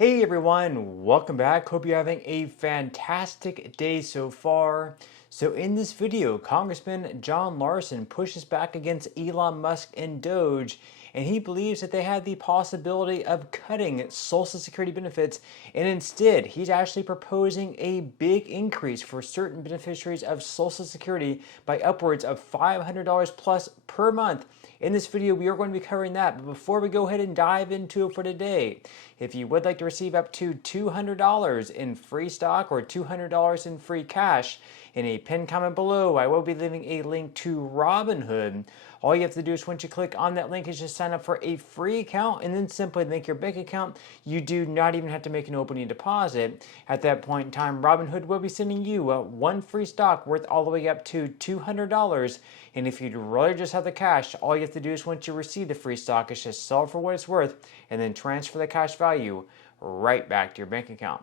Hey everyone, welcome back. Hope you're having a fantastic day so far. So in this video, Congressman John Larson pushes back against Elon Musk and Doge, and he believes that they have the possibility of cutting Social Security benefits, and instead he's actually proposing a big increase for certain beneficiaries of Social Security by upwards of $500 plus per month. In this video, we are going to be covering that, but before we go ahead and dive into it for today, if you would like to receive up to $200 in free stock or $200 in free cash, in a pinned comment below, I will be leaving a link to Robinhood. All you have to do is once you click on that link is just sign up for a free account and then simply link your bank account. You do not even have to make an opening deposit. At that point in time, Robinhood will be sending you one free stock worth all the way up to $200. And if you'd rather just have the cash, all you have to do is once you receive the free stock is just sell it for what it's worth and then transfer the cash value right back to your bank account.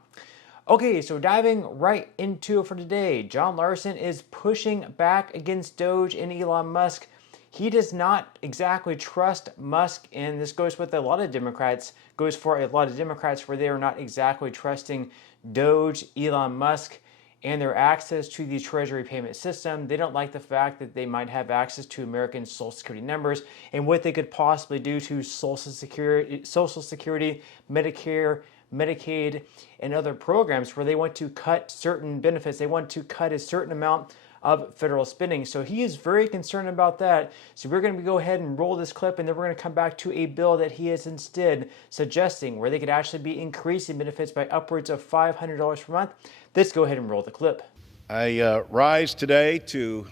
Okay, so diving right into it for today, John Larson is pushing back against Doge and Elon Musk. He does not exactly trust Musk, and this goes with a lot of Democrats, where they are not exactly trusting Doge, Elon Musk, and their access to the Treasury payment system. They don't like the fact that they might have access to American Social Security numbers and what they could possibly do to Social Security, Medicare, Medicaid, and other programs where they want to cut certain benefits. They want to cut a certain amount of federal spending. So he is very concerned about that. So we're going to go ahead and roll this clip, and then we're going to come back to a bill that he is instead suggesting where they could actually be increasing benefits by upwards of $500 per month. Let's go ahead and roll the clip. I rise today to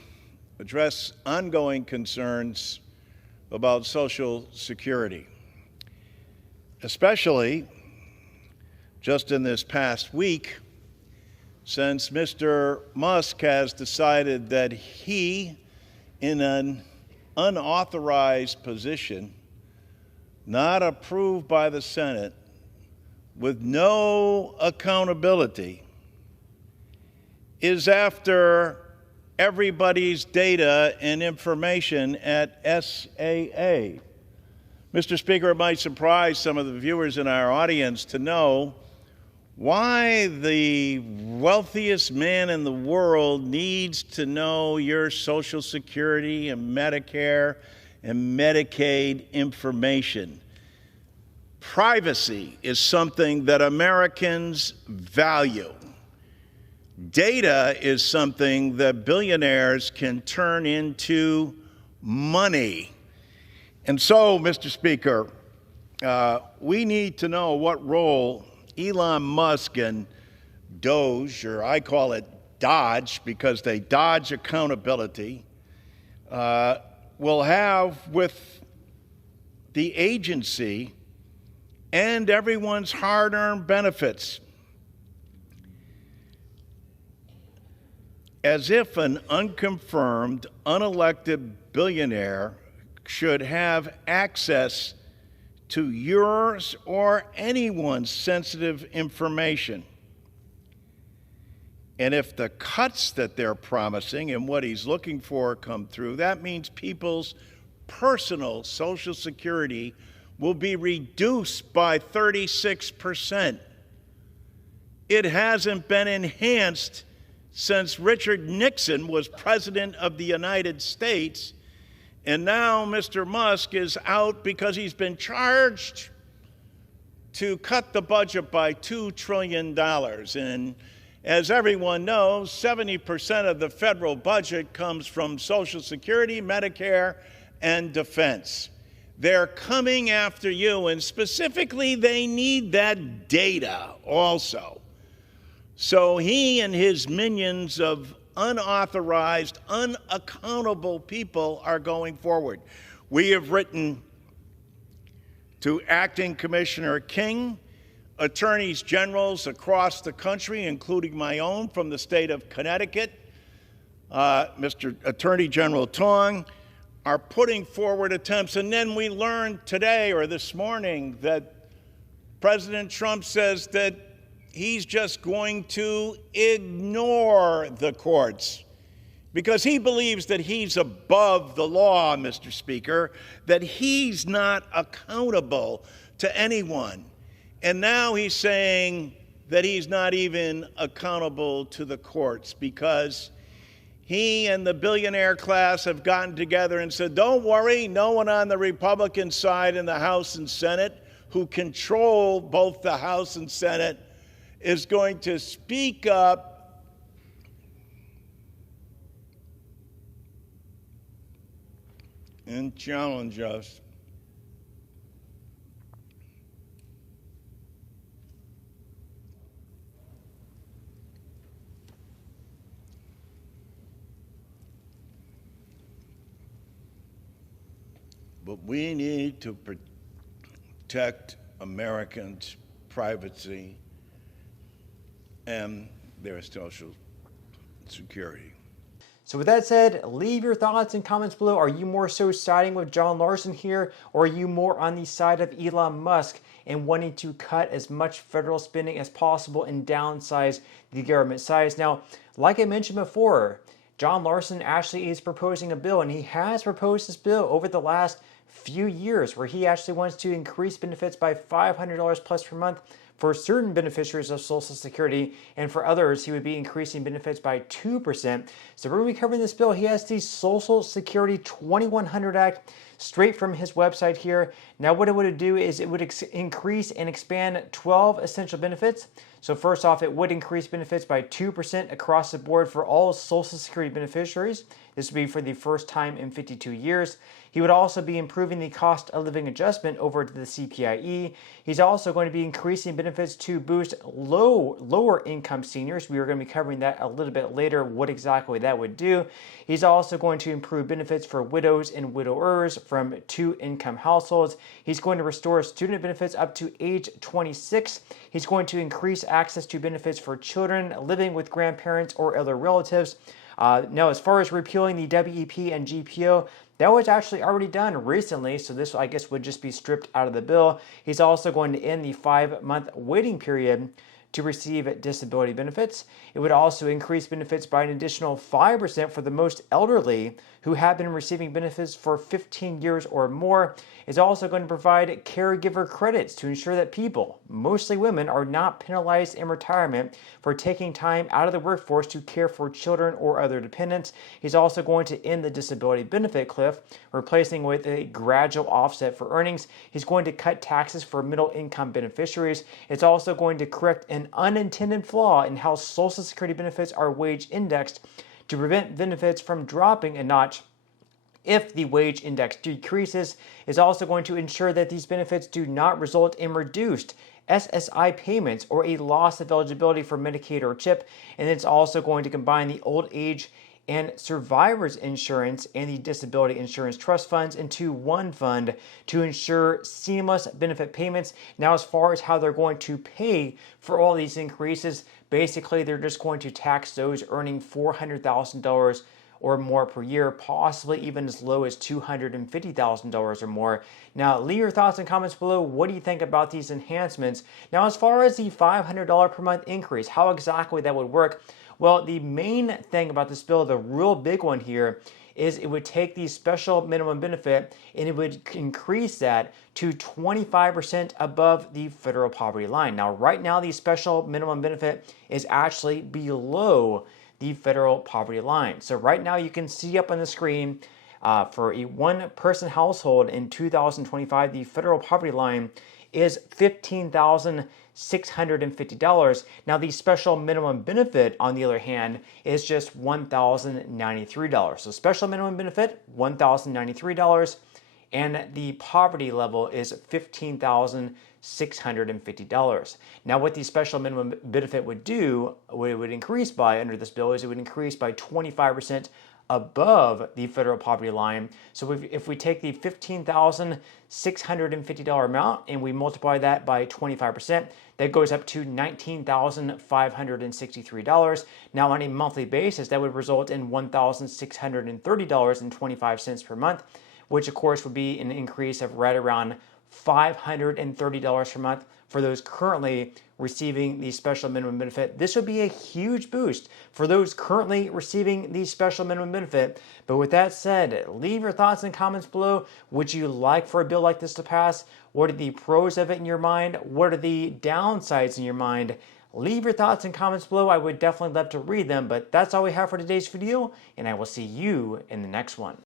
address ongoing concerns about Social Security, especially just in this past week, since Mr. Musk has decided that he, in an unauthorized position, not approved by the Senate, with no accountability, is after everybody's data and information at SSA. Mr. Speaker, it might surprise some of the viewers in our audience to know why the wealthiest man in the world needs to know your Social Security and Medicare and Medicaid information. Privacy is something that Americans value. Data is something that billionaires can turn into money. And so, Mr. Speaker, we need to know what role Elon Musk and Doge, or I call it Dodge because they dodge accountability, will have with the agency and everyone's hard-earned benefits. As if an unconfirmed, unelected billionaire should have access to yours or anyone's sensitive information. And if the cuts that they're promising and what he's looking for come through, that means people's personal Social Security will be reduced by 36%. It hasn't been enhanced since Richard Nixon was President of the United States. And now Mr. Musk is out because he's been charged to cut the budget by $2 trillion. And as everyone knows, 70% of the federal budget comes from Social Security, Medicare, and defense. They're coming after you, and specifically, they need that data also. So he and his minions of unauthorized, unaccountable people are going forward. We have written to Acting Commissioner King, attorneys generals across the country, including my own from the state of Connecticut, Mr. Attorney General Tong, are putting forward attempts. And then we learned today or this morning that President Trump says that he's just going to ignore the courts because he believes that he's above the law, Mr. Speaker, that he's not accountable to anyone. And now he's saying that he's not even accountable to the courts because he and the billionaire class have gotten together and said, don't worry, no one on the Republican side in the House and Senate, who control both the House and Senate, is going to speak up and challenge us. But we need to protect Americans' privacy and their social security. So with that said, leave your thoughts and comments below. Are you more so siding with John Larson here, or are you more on the side of Elon Musk and wanting to cut as much federal spending as possible and downsize the government size? Now, like I mentioned before, John Larson actually is proposing a bill, and he has proposed this bill over the last few years, where he actually wants to increase benefits by $500 plus per month for certain beneficiaries of Social Security, and for others, he would be increasing benefits by 2%. So we're going to be covering this bill. He has the Social Security 2100 Act straight from his website here. Now, what it would do is it would increase and expand 12 essential benefits. So first off, it would increase benefits by 2% across the board for all Social Security beneficiaries. This would be for the first time in 52 years. He would also be improving the cost of living adjustment over to the CPIE. He's also going to be increasing benefits to boost lower income seniors. We are going to be covering that a little bit later, what exactly that would do. He's also going to improve benefits for widows and widowers from 2 income households. He's going to restore student benefits up to age 26. He's going to increase access to benefits for children living with grandparents or other relatives. Now, as far as repealing the WEP and GPO, that was actually already done recently, so this, I guess, would just be stripped out of the bill. He's also going to end the 5-month waiting period to receive disability benefits. It would also increase benefits by an additional 5% for the most elderly who have been receiving benefits for 15 years or more. It's also going to provide caregiver credits to ensure that people, mostly women, are not penalized in retirement for taking time out of the workforce to care for children or other dependents. He's also going to end the disability benefit cliff, replacing with a gradual offset for earnings. He's going to cut taxes for middle income beneficiaries. It's also going to correct an unintended flaw in how Social Security benefits are wage indexed to prevent benefits from dropping a notch if the wage index decreases. Is also going to ensure that these benefits do not result in reduced SSI payments or a loss of eligibility for Medicaid or CHIP. And it's also going to combine the old age and survivors insurance and the disability insurance trust funds into one fund to ensure seamless benefit payments. Now, as far as how they're going to pay for all these increases, basically they're just going to tax those earning $400,000 or more per year, possibly even as low as $250,000 or more. Now, leave your thoughts and comments below. What do you think about these enhancements? Now, as far as the $500 per month increase, how exactly that would work? Well, the main thing about this bill, the real big one here, is it would take the special minimum benefit and it would increase that to 25% above the federal poverty line. Now, right now, the special minimum benefit is actually below the federal poverty line. So right now, you can see up on the screen for a one-person household in 2025, the federal poverty line is $15,650. Now, the special minimum benefit, on the other hand, is just $1,093. So special minimum benefit, $1,093, and the poverty level is $15,650. Now, what the special minimum benefit would do, what it would increase by under this bill, is it would increase by 25% above the federal poverty line. So if we take the $15,650 amount and we multiply that by 25%, that goes up to $19,563. Now, on a monthly basis, that would result in $1,630.25 per month, which of course would be an increase of right around $530 per month for those currently receiving the special minimum benefit. This would be a huge boost for those currently receiving the special minimum benefit. But with that said, leave your thoughts and comments below. Would you like for a bill like this to pass? What are the pros of it in your mind? What are the downsides in your mind? Leave your thoughts and comments below. I would definitely love to read them, but that's all we have for today's video, and I will see you in the next one.